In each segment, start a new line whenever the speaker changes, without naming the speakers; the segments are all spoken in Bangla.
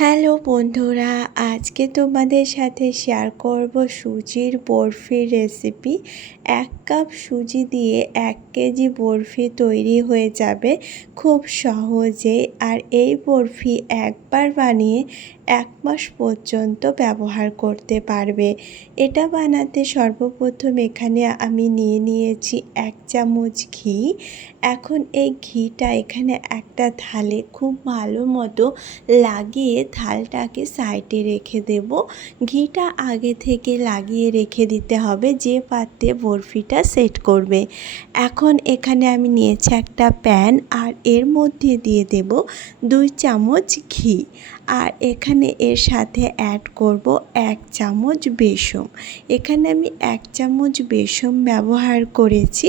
হ্যালো বন্ধুরা, আজকে তোমাদের সাথে শেয়ার করব সুজির বরফির রেসিপি এক কাপ সুজি দিয়ে এক কেজি বরফি তৈরি হয়ে যাবে খুব সহজে আর এই বরফি একবার বানিয়ে এক মাস পর্যন্ত ব্যবহার করতে পারবে। এটা বানাতে সর্বপ্রথম এখানে আমি নিয়ে নিয়েছি এক চামচ ঘি। এখন এই ঘিটা এখানে একটা থালে খুব ভালো মতো লাগিয়ে থালটাকে সাইডে রেখে দেব। ঘিটা আগে থেকে লাগিয়ে রেখে দিতে হবে, যে পাত্রে বরফিটা সেট করবে। এখন এখানে আমি নিয়েছি একটা প্যান আর এর মধ্যে দিয়ে দেব দুই চামচ ঘি। আর এখানে এর সাথে অ্যাড করব এক চামচ বেসন। এখানে আমি এক চামচ বেসন ব্যবহার করেছি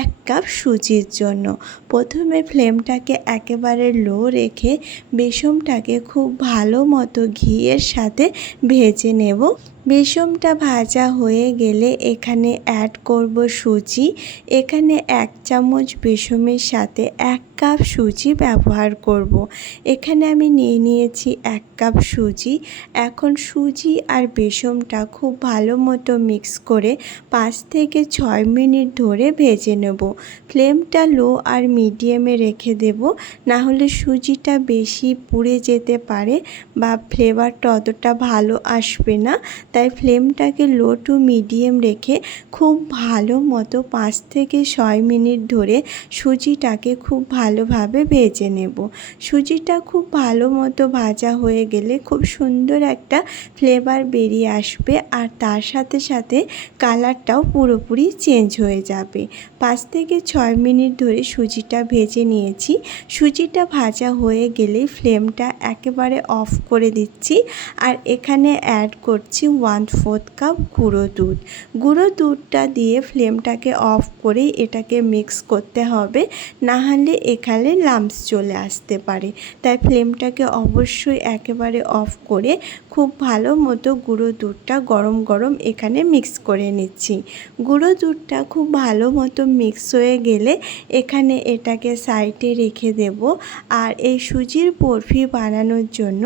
এক কাপ সুজির জন্য। প্রথমে ফ্লেমটাকে একেবারে লো রেখে বেসনটাকে খুব ভালো মতো ঘিয়ের সাথে ভেজে নেব। বেসমটা ভাজা হয়ে গেলে এখানে অ্যাড করব সুজি। এখানে এক চামচ বেসমের সাথে এক কাপ সুজি ব্যবহার করব। এখানে আমি নিয়ে নিয়েছি এক কাপ সুজি। এখন সুজি আর বেসমটা খুব ভালো মতো মিক্স করে পাঁচ থেকে ছয় মিনিট ধরে ভেজে নেব। ফ্লেমটা লো আর মিডিয়ামে রেখে দেব। না হলে সুজিটা বেশি পুড়ে যেতে পারে বা ফ্লেভারটা অতটা ভালো আসবে না। তাই ফ্লেমটাকে লো টু মিডিয়াম রেখে খুব ভালো মতো পাঁচ থেকে ছয় মিনিট ধরে সুজিটাকে খুব ভালোভাবে ভেজে নেব। সুজিটা খুব ভালো মতো ভাজা হয়ে গেলে খুব সুন্দর একটা ফ্লেভার বেরিয়ে আসবে আর তার সাথে সাথে কালারটাও পুরোপুরি চেঞ্জ হয়ে যাবে। পাঁচ থেকে ছয় মিনিট ধরে সুজিটা ভেজে নিয়েছি। সুজিটা ভাজা হয়ে গেলে ফ্লেমটা একেবারে অফ করে দিচ্ছি আর এখানে অ্যাড করছি ওয়ান ফোর্থ কাপ গুঁড়ো দুধ। গুঁড়ো দুধটা দিয়ে ফ্লেমটাকে অফ করেই এটাকে মিক্স করতে হবে, না হলে এখানে লাম্পস চলে আসতে পারে। তাই ফ্লেমটাকে অবশ্যই একেবারে অফ করে খুব ভালো মতো গুঁড়ো দুধটা গরম গরম এখানে মিক্স করে নিচ্ছি। গুঁড়ো দুধটা খুব ভালো মতো মিক্স হয়ে গেলে এখানে এটাকে সাইডে রেখে দেব আর এই সুজির বরফি বানানোর জন্য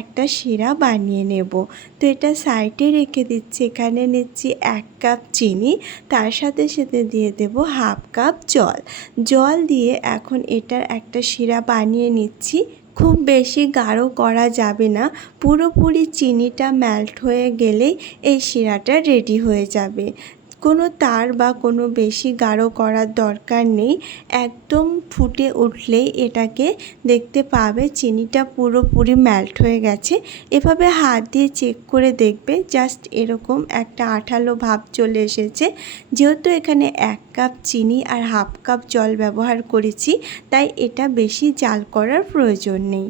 একটা শিরা বানিয়ে নেব। তো এটা সাইডে রেখে দিচ্ছি। এখানে নিচ্ছি এক কাপ চিনি, তার সাথে সাথে দিয়ে দেব হাফ কাপ জল। জল দিয়ে এখন এটার একটা শিরা বানিয়ে নিচ্ছি। খুব বেশি গাঢ় করা যাবে না, পুরোপুরি চিনিটা মেল্ট হয়ে গেলেই এই শিরাটা রেডি হয়ে যাবে। কোনো তার বা কোনো বেশি গাঢ় করার দরকার নেই। একদম ফুটে উঠলেই এটাকে দেখতে পাবে। চিনিটা পুরোপুরি মেল্ট হয়ে গেছে। এভাবে হাত দিয়ে চেক করে দেখবে। জাস্ট এরকম একটা আঠালো ভাব চলে এসেছে। যেহেতু এখানে এক কাপ চিনি আর হাফ কাপ জল ব্যবহার করেছি, তাই এটা বেশি জাল করার প্রয়োজন নেই।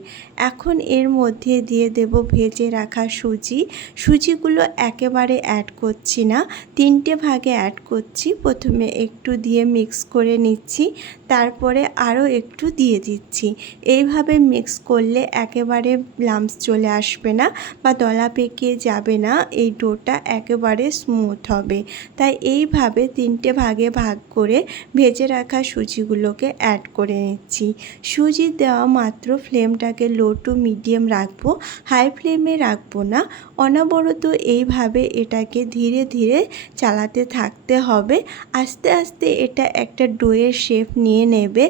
এখন এর মধ্যে দিয়ে দেব ভেজে রাখা সুজি। সুজিগুলো একেবারে অ্যাড করছি না, তিনটে ভাগে অ্যাড করছি। প্রথমে একটু দিয়ে মিক্স করে নিচ্ছি, তারপরে আরও একটু দিয়ে দিচ্ছি। এইভাবে মিক্স করলে একেবারে লাম্পস চলে আসবে না বা দলা পেকে যাবে না, এই ডোটা একেবারে স্মুথ হবে। তাই এইভাবে তিনটে ভাগে ভাগ করে ভেজে রাখা সুজিগুলোকে অ্যাড করে নিচ্ছি। সুজি দেওয়া মাত্র ফ্লেমটাকে লো টু মিডিয়াম রাখব হাই ফ্লেমে রাখব না। অনবরত এইভাবে এটাকে ধীরে ধীরে চালাতে থাকতে হবে। আস্তে আস্তে এটা একটা ডোয়ের শেপ নিয়ে নেবে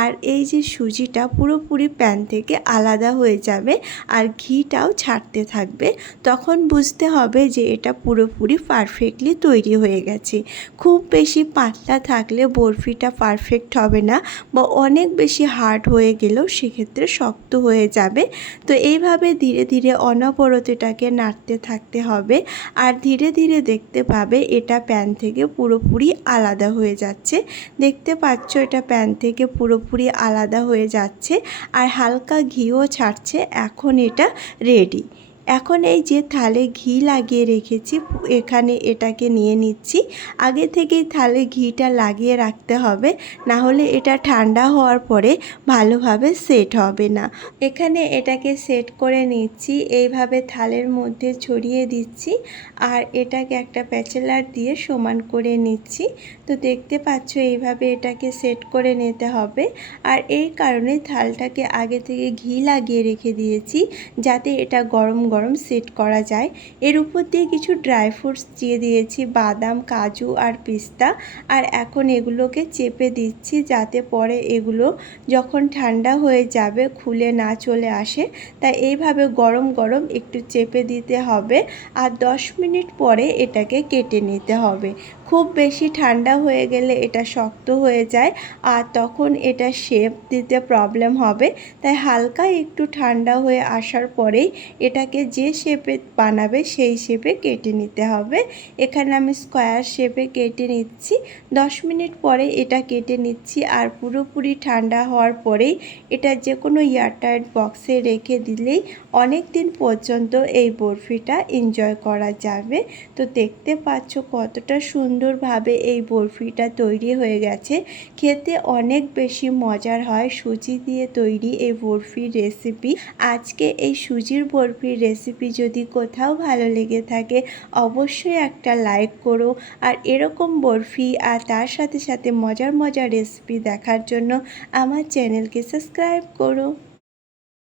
আর এই যে সুজিটা পুরোপুরি প্যান থেকে আলাদা হয়ে যাবে আর ঘিটাও ছাড়তে থাকবে, তখন বুঝতে হবে যে এটা পুরোপুরি পারফেক্টলি তৈরি হয়ে গেছে। খুব বেশি পাতলা থাকলে বরফিটা পারফেক্ট হবে না বা অনেক বেশি হার্ড হয়ে গেলেও সেক্ষেত্রে শক্ত হয়ে যাবে। তো এইভাবে ধীরে ধীরে অনবরত এটাকে নাড়তে থাকতে হবে আর ধীরে ধীরে দেখতে পাবে এটা প্যান থেকে পুরোপুরি আলাদা হয়ে যাচ্ছে। দেখতে পাচ্ছ এটা প্যান থেকে পুরোপুরি আলাদা হয়ে যাচ্ছে আর হালকা ঘিও ছাড়ছে, এখন এটা রেডি এখন এই যে থালে ঘি লাগিয়ে রেখেছি, এখানে এটাকে নিয়ে নিচ্ছি। আগে থেকেই থালে ঘিটা লাগিয়ে রাখতে হবে, না হলে এটা ঠান্ডা হওয়ার পরে ভালোভাবে সেট হবে না। এখানে এটাকে সেট করে নিচ্ছি, এইভাবে থালের মধ্যে ছড়িয়ে দিচ্ছি আর এটাকে একটা প্যাচেলার দিয়ে সমান করে নিচ্ছি। তো দেখতে পাচ্ছ এইভাবে এটাকে সেট করে নিতে হবে আর এই কারণে থালটাকে আগে থেকে ঘি লাগিয়ে রেখে দিয়েছি, যাতে এটা গরম গরম সেট করা যায়। এর উপর দিয়ে কিছু ড্রাই ফ্রুটস দিয়ে দিয়েছি, বাদাম, কাজু আর পিস্তা। আর এখন এগুলোকে চেপে দিচ্ছি যাতে পরে এগুলো যখন ঠান্ডা হয়ে যাবে, খুলে না চলে আসে। তাই এইভাবে গরম গরম একটু চেপে দিতে হবে। আর দশ মিনিট পরে এটাকে কেটে নিতে হবে। খুব বেশি ঠান্ডা হয়ে গেলে এটা শক্ত হয়ে যায় আর তখন এটা শেপ দিতে প্রবলেম হবে। তাই হালকা একটু ঠান্ডা হয়ে আসার পরেই এটাকে যে শেপে বানাবে সেই শেপে কেটে নিতে হবে। এখানে আমি স্কোয়ার শেপে কেটে নিচ্ছি। দশ মিনিট পরে এটা কেটে নিচ্ছি আর পুরোপুরি ঠান্ডা হওয়ার পরেই এটা যে কোনো এয়ারটাইট বক্সে রেখে দিলেই অনেক দিন পর্যন্ত এই বরফিটা এনজয় করা যাবে। তো দেখতে পাচ্ছ কতটা সুন্দরভাবে এই বরফিটা তৈরি হয়ে গেছে। খেতে অনেক বেশি মজার হয় সুজি দিয়ে তৈরি এই বরফির রেসিপি আজকে এই সুজির বরফির রেসিপি যদি কোথাও ভালো লেগে থাকে, অবশ্যই একটা লাইক করো। আর এরকম বরফি আর তার সাথে সাথে মজার মজার রেসিপি দেখার জন্য আমার চ্যানেলকে সাবস্ক্রাইব করো।